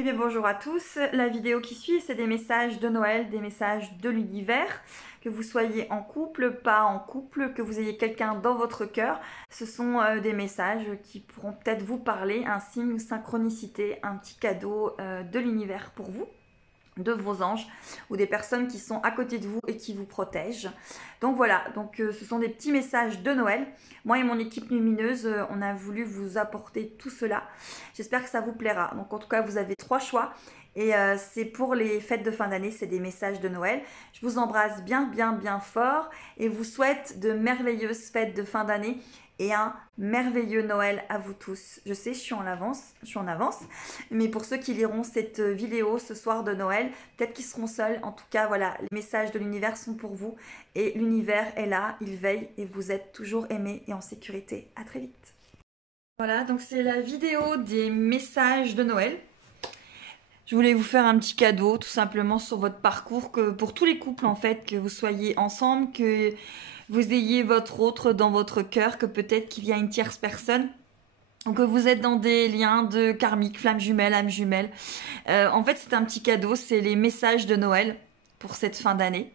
Eh bien bonjour à tous, la vidéo qui suit c'est des messages de Noël, des messages de l'univers, que vous soyez en couple, pas en couple, que vous ayez quelqu'un dans votre cœur, ce sont des messages qui pourront peut-être vous parler, un signe, une synchronicité, un petit cadeau de l'univers pour vous, de vos anges ou des personnes qui sont à côté de vous et qui vous protègent. Donc voilà, ce sont des petits messages de Noël. Moi et mon équipe lumineuse, on a voulu vous apporter tout cela. J'espère que ça vous plaira. Donc en tout cas, vous avez 3 choix et c'est pour les fêtes de fin d'année, c'est des messages de Noël. Je vous embrasse bien fort et vous souhaite de merveilleuses fêtes de fin d'année et un merveilleux Noël à vous tous. Je sais, je suis en avance, mais pour ceux qui liront cette vidéo ce soir de Noël, peut-être qu'ils seront seuls. En tout cas, voilà, les messages de l'univers sont pour vous et l'univers est là, il veille et vous êtes toujours aimés et en sécurité. À très vite. Voilà, donc c'est la vidéo des messages de Noël. Je voulais vous faire un petit cadeau tout simplement sur votre parcours, que pour tous les couples en fait, que vous soyez ensemble, que vous ayez votre autre dans votre cœur, que peut-être qu'il y a une tierce personne, ou que vous êtes dans des liens de karmique, flamme jumelle, âme jumelle. En fait, c'est un petit cadeau, c'est les messages de Noël pour cette fin d'année.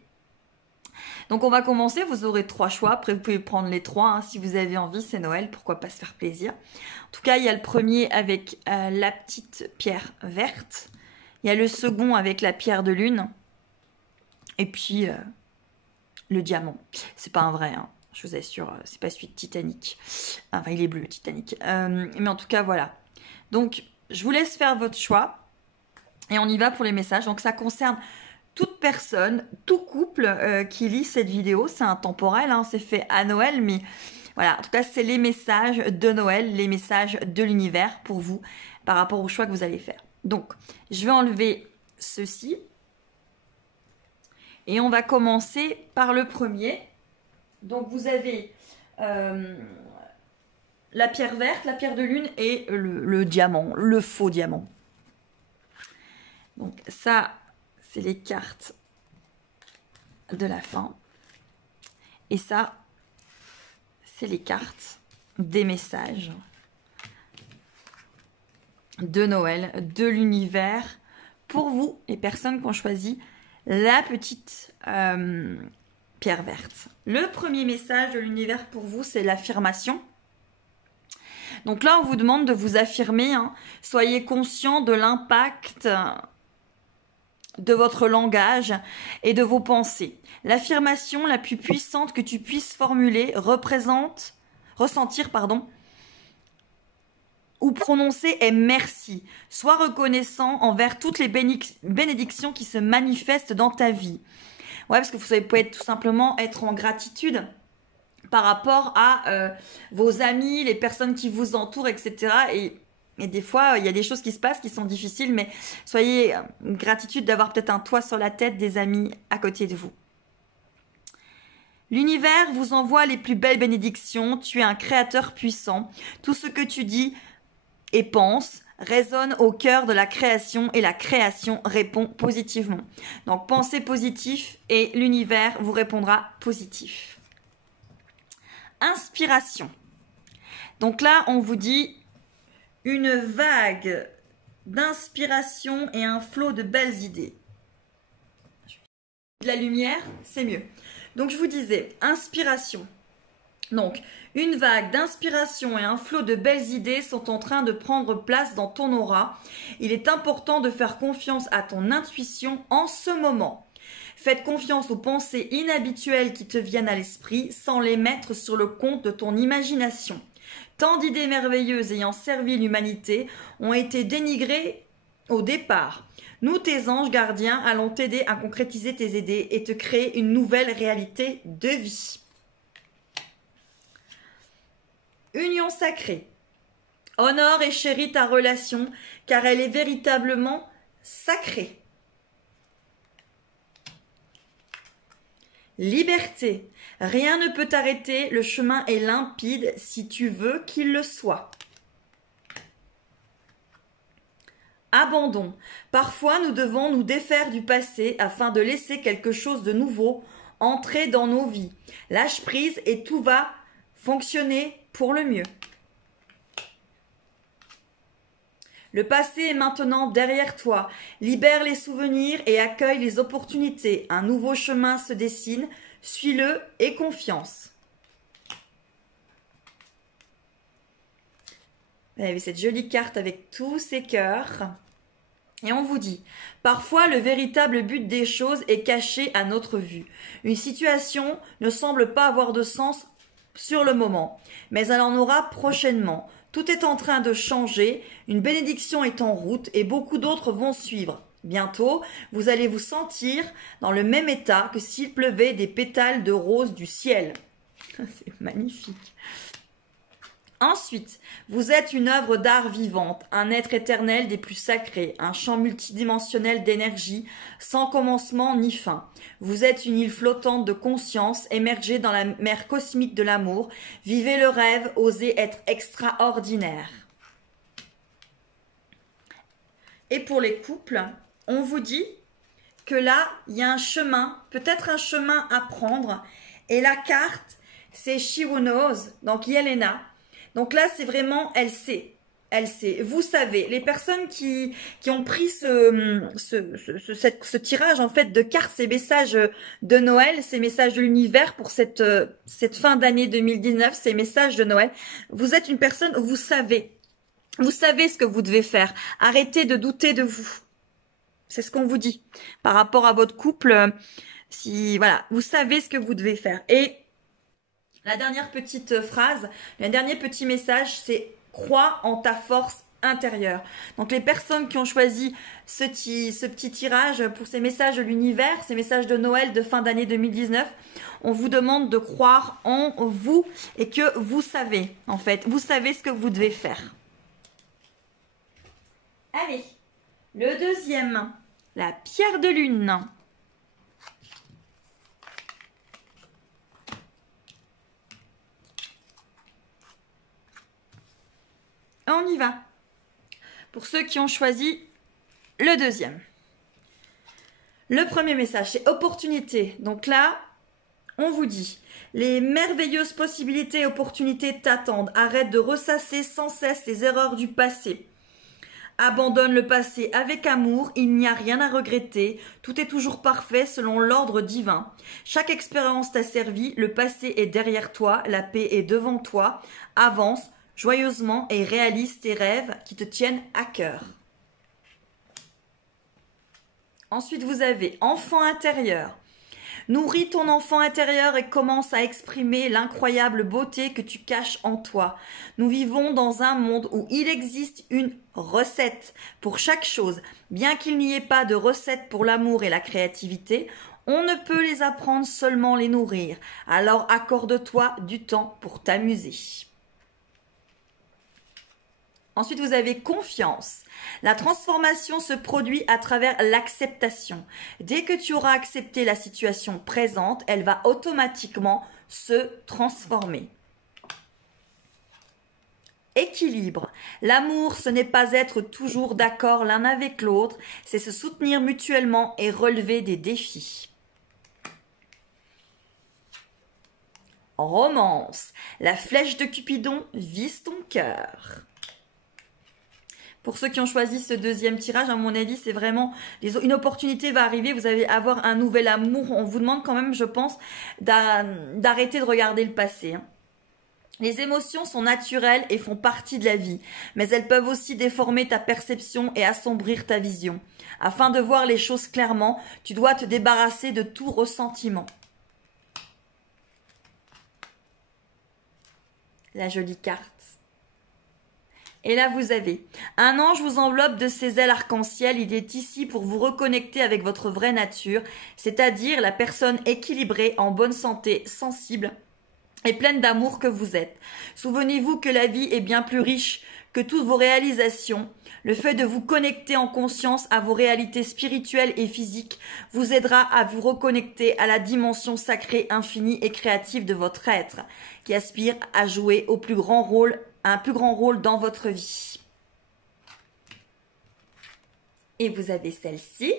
Donc on va commencer, vous aurez 3 choix, après vous pouvez prendre les 3 hein, si vous avez envie, c'est Noël, pourquoi pas se faire plaisir. En tout cas, il y a le premier avec la petite pierre verte, il y a le second avec la pierre de lune, et puis le diamant. C'est pas un vrai, hein, je vous assure, c'est pas celui de Titanic. Enfin, il est bleu, Titanic. Mais en tout cas, voilà. Donc, je vous laisse faire votre choix, et on y va pour les messages. Donc, ça concerne toute personne, tout couple qui lit cette vidéo. C'est intemporel, hein, c'est fait à Noël, mais voilà, en tout cas, c'est les messages de Noël, les messages de l'univers pour vous par rapport au choix que vous allez faire. Donc, je vais enlever ceci et on va commencer par le premier. Donc, vous avez la pierre verte, la pierre de lune et le diamant, le faux diamant. Donc, ça, c'est les cartes de la fin. Et ça, c'est les cartes des messages de Noël, de l'univers, pour vous, les personnes qui ont choisi la petite pierre verte. Le premier message de l'univers pour vous, c'est l'affirmation. Donc là, on vous demande de vous affirmer, hein. Soyez conscient de l'impact de votre langage et de vos pensées. L'affirmation la plus puissante que tu puisses formuler, ressentir, ou prononcer est merci. Sois reconnaissant envers toutes les bénédictions qui se manifestent dans ta vie. Ouais, parce que vous pouvez tout simplement être en gratitude par rapport à vos amis, les personnes qui vous entourent, etc. Et des fois, il y a des choses qui se passent qui sont difficiles, mais soyez gratitude d'avoir peut-être un toit sur la tête, des amis à côté de vous. L'univers vous envoie les plus belles bénédictions. Tu es un créateur puissant. Tout ce que tu dis et penses résonne au cœur de la création et la création répond positivement. Donc, pensez positif et l'univers vous répondra positif. Inspiration. Donc là, on vous dit une vague d'inspiration et un flot de belles idées. De la lumière, c'est mieux. Donc je vous disais, inspiration. Donc, une vague d'inspiration et un flot de belles idées sont en train de prendre place dans ton aura. Il est important de faire confiance à ton intuition en ce moment. Faites confiance aux pensées inhabituelles qui te viennent à l'esprit sans les mettre sur le compte de ton imagination. Tant d'idées merveilleuses ayant servi l'humanité ont été dénigrées au départ. Nous, tes anges gardiens, allons t'aider à concrétiser tes idées et te créer une nouvelle réalité de vie. Union sacrée. Honore et chéris ta relation car elle est véritablement sacrée. Liberté. Rien ne peut t'arrêter, le chemin est limpide si tu veux qu'il le soit. Abandon. Parfois, nous devons nous défaire du passé afin de laisser quelque chose de nouveau entrer dans nos vies. Lâche prise et tout va fonctionner pour le mieux. Le passé est maintenant derrière toi. Libère les souvenirs et accueille les opportunités. Un nouveau chemin se dessine. Suis-le et confiance. Vous avez cette jolie carte avec tous ces cœurs. Et on vous dit, parfois le véritable but des choses est caché à notre vue. Une situation ne semble pas avoir de sens sur le moment, mais elle en aura prochainement. Tout est en train de changer, une bénédiction est en route et beaucoup d'autres vont suivre. Bientôt, vous allez vous sentir dans le même état que s'il pleuvait des pétales de rose du ciel. C'est magnifique. Ensuite, vous êtes une œuvre d'art vivante, un être éternel des plus sacrés, un champ multidimensionnel d'énergie, sans commencement ni fin. Vous êtes une île flottante de conscience, émergée dans la mer cosmique de l'amour. Vivez le rêve, osez être extraordinaire. Et pour les couples, on vous dit que là, il y a un chemin, peut-être un chemin à prendre. Et la carte, c'est She Who Knows, donc Yelena. Donc là, c'est vraiment, elle sait. Elle sait. Vous savez, les personnes qui ont pris ce tirage en fait de cartes, ces messages de Noël, ces messages de l'univers pour cette fin d'année 2019, ces messages de Noël, vous êtes une personne, vous savez ce que vous devez faire. Arrêtez de douter de vous. C'est ce qu'on vous dit. Par rapport à votre couple, si voilà, vous savez ce que vous devez faire. Et la dernière petite phrase, le dernier petit message, c'est « Crois en ta force intérieure ». Donc les personnes qui ont choisi ce petit tirage pour ces messages de l'univers, ces messages de Noël de fin d'année 2019, on vous demande de croire en vous et que vous savez, en fait, vous savez ce que vous devez faire. Allez, le deuxième, la pierre de lune. On y va. Pour ceux qui ont choisi le deuxième. Le premier message, c'est opportunité. Donc là, on vous dit, les merveilleuses possibilités et opportunités t'attendent. Arrête de ressasser sans cesse les erreurs du passé. Abandonne le passé avec amour, il n'y a rien à regretter, tout est toujours parfait selon l'ordre divin. Chaque expérience t'a servi, le passé est derrière toi, la paix est devant toi. Avance joyeusement et réalise tes rêves qui te tiennent à cœur. Ensuite, vous avez enfant intérieur. Nourris ton enfant intérieur et commence à exprimer l'incroyable beauté que tu caches en toi. Nous vivons dans un monde où il existe une recette pour chaque chose. Bien qu'il n'y ait pas de recette pour l'amour et la créativité, on ne peut les apprendre, seulement les nourrir. Alors accorde-toi du temps pour t'amuser. Ensuite, vous avez confiance. La transformation se produit à travers l'acceptation. Dès que tu auras accepté la situation présente, elle va automatiquement se transformer. Équilibre. L'amour, ce n'est pas être toujours d'accord l'un avec l'autre, c'est se soutenir mutuellement et relever des défis. Romance. La flèche de Cupidon vise ton cœur. Pour ceux qui ont choisi ce deuxième tirage, à mon avis, c'est vraiment une opportunité va arriver. Vous allez avoir un nouvel amour. On vous demande quand même, je pense, d'arrêter de regarder le passé. Les émotions sont naturelles et font partie de la vie, mais elles peuvent aussi déformer ta perception et assombrir ta vision. Afin de voir les choses clairement, tu dois te débarrasser de tout ressentiment. La jolie carte. Et là, vous avez un ange vous enveloppe de ses ailes arc-en-ciel. Il est ici pour vous reconnecter avec votre vraie nature, c'est-à-dire la personne équilibrée, en bonne santé, sensible et pleine d'amour que vous êtes. Souvenez-vous que la vie est bien plus riche que toutes vos réalisations. Le fait de vous connecter en conscience à vos réalités spirituelles et physiques vous aidera à vous reconnecter à la dimension sacrée, infinie et créative de votre être, qui aspire à jouer un plus grand rôle dans votre vie. Et vous avez celle-ci.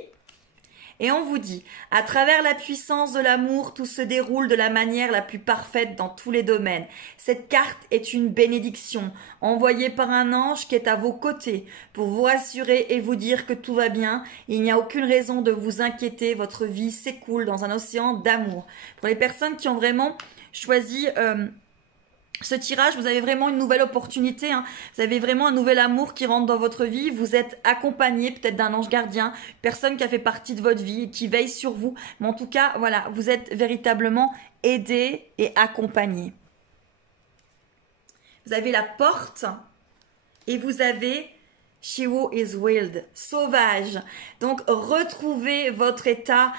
Et on vous dit, à travers la puissance de l'amour, tout se déroule de la manière la plus parfaite dans tous les domaines. Cette carte est une bénédiction, envoyée par un ange qui est à vos côtés, pour vous rassurer et vous dire que tout va bien. Il n'y a aucune raison de vous inquiéter, votre vie s'écoule dans un océan d'amour. Pour les personnes qui ont vraiment choisi ce tirage, vous avez vraiment une nouvelle opportunité, hein. Vous avez vraiment un nouvel amour qui rentre dans votre vie. Vous êtes accompagné peut-être d'un ange gardien, personne qui a fait partie de votre vie, qui veille sur vous. Mais en tout cas, voilà, vous êtes véritablement aidé et accompagné. Vous avez la porte et vous avez She-Wo is wild, sauvage. Donc, retrouvez votre état.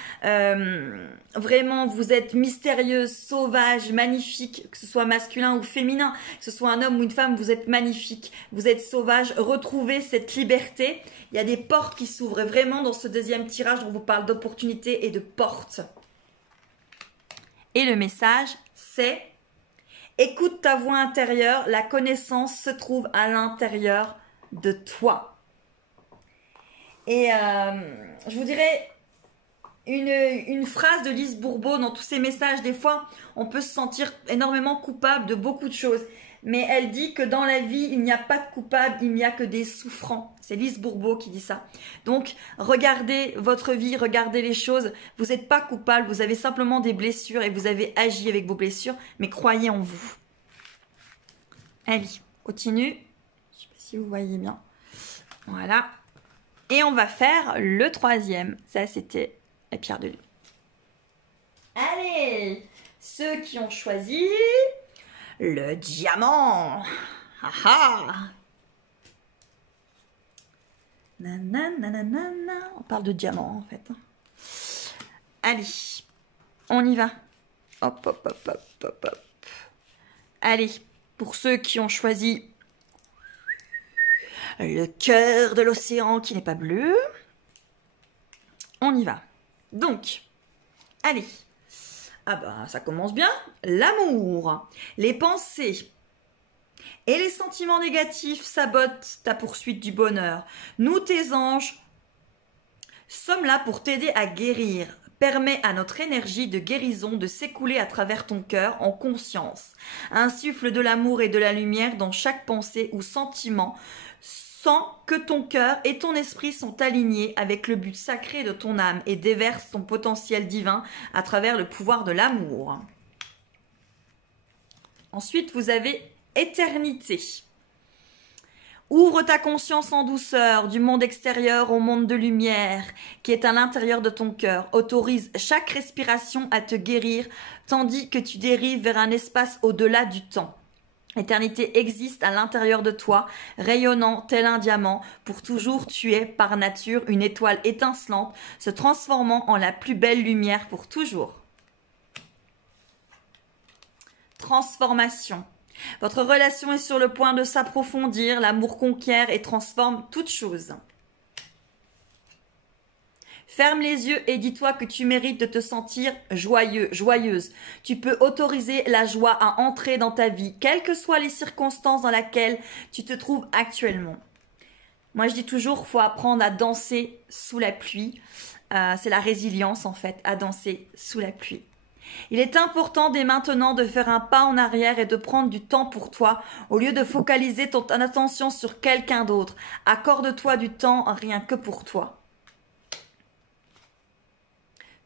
Vraiment, vous êtes mystérieuse, sauvage, magnifique, que ce soit masculin ou féminin, que ce soit un homme ou une femme, vous êtes magnifique, vous êtes sauvage. Retrouvez cette liberté. Il y a des portes qui s'ouvrent. Vraiment, dans ce deuxième tirage, on vous parle d'opportunités et de portes. Et le message, c'est: écoute ta voix intérieure, la connaissance se trouve à l'intérieur de toi. Et je vous dirais une phrase de Lise Bourbeau dans tous ces messages. Des fois, on peut se sentir énormément coupable de beaucoup de choses. Mais elle dit que dans la vie, il n'y a pas de coupable, il n'y a que des souffrants. C'est Lise Bourbeau qui dit ça. Donc, regardez votre vie, regardez les choses. Vous n'êtes pas coupable, vous avez simplement des blessures et vous avez agi avec vos blessures. Mais croyez en vous. Allez, continue. Je ne sais pas si vous voyez bien. Voilà. Et on va faire le troisième. Ça, c'était la pierre de lune. Allez, ceux qui ont choisi le diamant. Ah ah. Nanana. On parle de diamant, en fait. Allez, on y va. Hop, hop, hop, hop, hop, hop. Allez, pour ceux qui ont choisi le cœur de l'océan qui n'est pas bleu, on y va. Donc, allez. Ah bah, ça commence bien. L'amour, les pensées et les sentiments négatifs sabotent ta poursuite du bonheur. Nous, tes anges, sommes là pour t'aider à guérir. Permets à notre énergie de guérison de s'écouler à travers ton cœur en conscience. Insuffle de l'amour et de la lumière dans chaque pensée ou sentiment, sans que ton cœur et ton esprit sont alignés avec le but sacré de ton âme, et déverse ton potentiel divin à travers le pouvoir de l'amour. Ensuite, vous avez éternité. Ouvre ta conscience en douceur du monde extérieur au monde de lumière qui est à l'intérieur de ton cœur. Autorise chaque respiration à te guérir tandis que tu dérives vers un espace au-delà du temps. L'éternité existe à l'intérieur de toi, rayonnant tel un diamant. Pour toujours, tu es par nature une étoile étincelante, se transformant en la plus belle lumière pour toujours. Transformation. Votre relation est sur le point de s'approfondir, l'amour conquiert et transforme toute chose. Ferme les yeux et dis-toi que tu mérites de te sentir joyeux, joyeuse. Tu peux autoriser la joie à entrer dans ta vie, quelles que soient les circonstances dans lesquelles tu te trouves actuellement. Moi, je dis toujours, il faut apprendre à danser sous la pluie. C'est la résilience, en fait, à danser sous la pluie. Il est important dès maintenant de faire un pas en arrière et de prendre du temps pour toi au lieu de focaliser ton attention sur quelqu'un d'autre. Accorde-toi du temps rien que pour toi.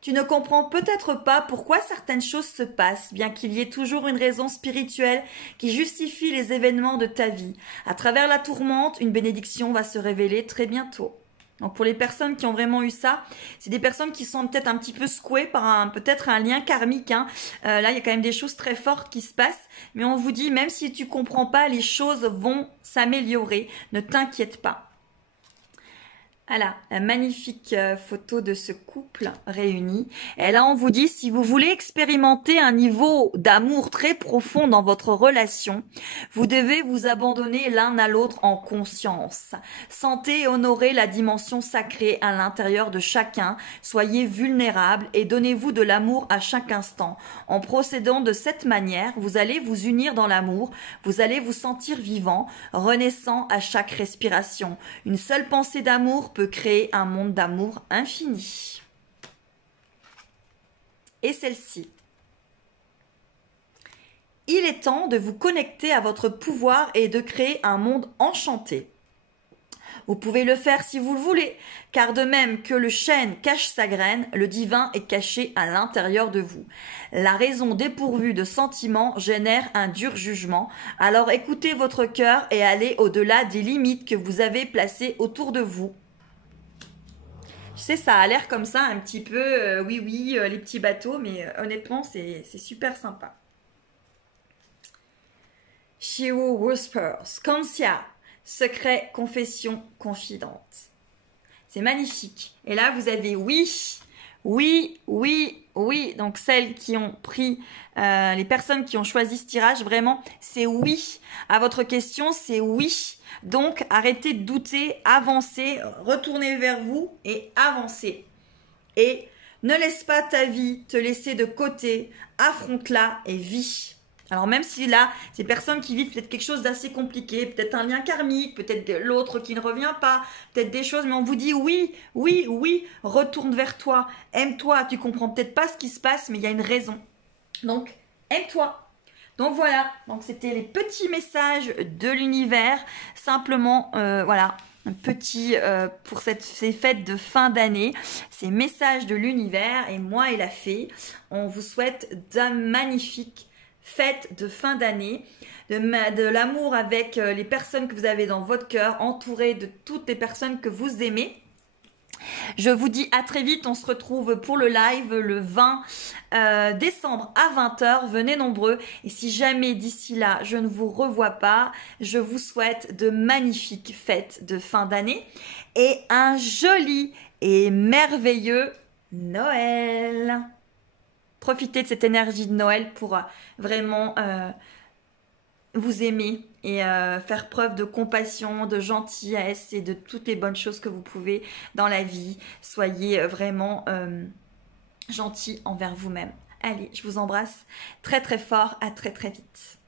Tu ne comprends peut-être pas pourquoi certaines choses se passent, bien qu'il y ait toujours une raison spirituelle qui justifie les événements de ta vie. À travers la tourmente, une bénédiction va se révéler très bientôt. Donc pour les personnes qui ont vraiment eu ça, c'est des personnes qui sont peut-être un petit peu secouées par peut-être un lien karmique. Hein. Là, il y a quand même des choses très fortes qui se passent. Mais on vous dit, même si tu ne comprends pas, les choses vont s'améliorer. Ne t'inquiète pas. Voilà, la magnifique photo de ce couple réuni. Et là, on vous dit, si vous voulez expérimenter un niveau d'amour très profond dans votre relation, vous devez vous abandonner l'un à l'autre en conscience. Sentez et honorez la dimension sacrée à l'intérieur de chacun. Soyez vulnérables et donnez-vous de l'amour à chaque instant. En procédant de cette manière, vous allez vous unir dans l'amour. Vous allez vous sentir vivant, renaissant à chaque respiration. Une seule pensée d'amour peut créer un monde d'amour infini. et celle-ci. Il est temps de vous connecter à votre pouvoir et de créer un monde enchanté. Vous pouvez le faire si vous le voulez, car de même que le chêne cache sa graine, le divin est caché à l'intérieur de vous. La raison dépourvue de sentiments génère un dur jugement, alors écoutez votre cœur et allez au-delà des limites que vous avez placées autour de vous. Je sais, ça a l'air comme ça un petit peu, oui, les petits bateaux, mais honnêtement, c'est super sympa. Shiro Whispers, Kancia, secret, confession, confidente. C'est magnifique. Et là, vous avez oui, oui, oui, oui. Donc, celles qui ont pris, les personnes qui ont choisi ce tirage, vraiment, c'est oui. À votre question, c'est oui. Donc, arrêtez de douter, avancez, retournez vers vous et avancez. Et ne laisse pas ta vie te laisser de côté, affronte-la et vis. Alors même si là, ces personnes qui vivent peut-être quelque chose d'assez compliqué, peut-être un lien karmique, peut-être l'autre qui ne revient pas, peut-être des choses, mais on vous dit oui, oui, oui, retourne vers toi, aime-toi, tu comprends peut-être pas ce qui se passe, mais il y a une raison. Donc, aime-toi. Donc voilà, donc c'était les petits messages de l'univers, simplement, voilà, un petit pour ces fêtes de fin d'année, ces messages de l'univers, et moi et la fée, on vous souhaite d'un magnifique fête de fin d'année, de l'amour avec les personnes que vous avez dans votre cœur, entouré de toutes les personnes que vous aimez. Je vous dis à très vite, on se retrouve pour le live le 20 décembre à 20h, venez nombreux. Et si jamais d'ici là, je ne vous revois pas, je vous souhaite de magnifiques fêtes de fin d'année et un joli et merveilleux Noël. Profitez de cette énergie de Noël pour vraiment vous aimer et faire preuve de compassion, de gentillesse et de toutes les bonnes choses que vous pouvez dans la vie. Soyez vraiment gentils envers vous-même. Allez, je vous embrasse très très fort, à très très vite.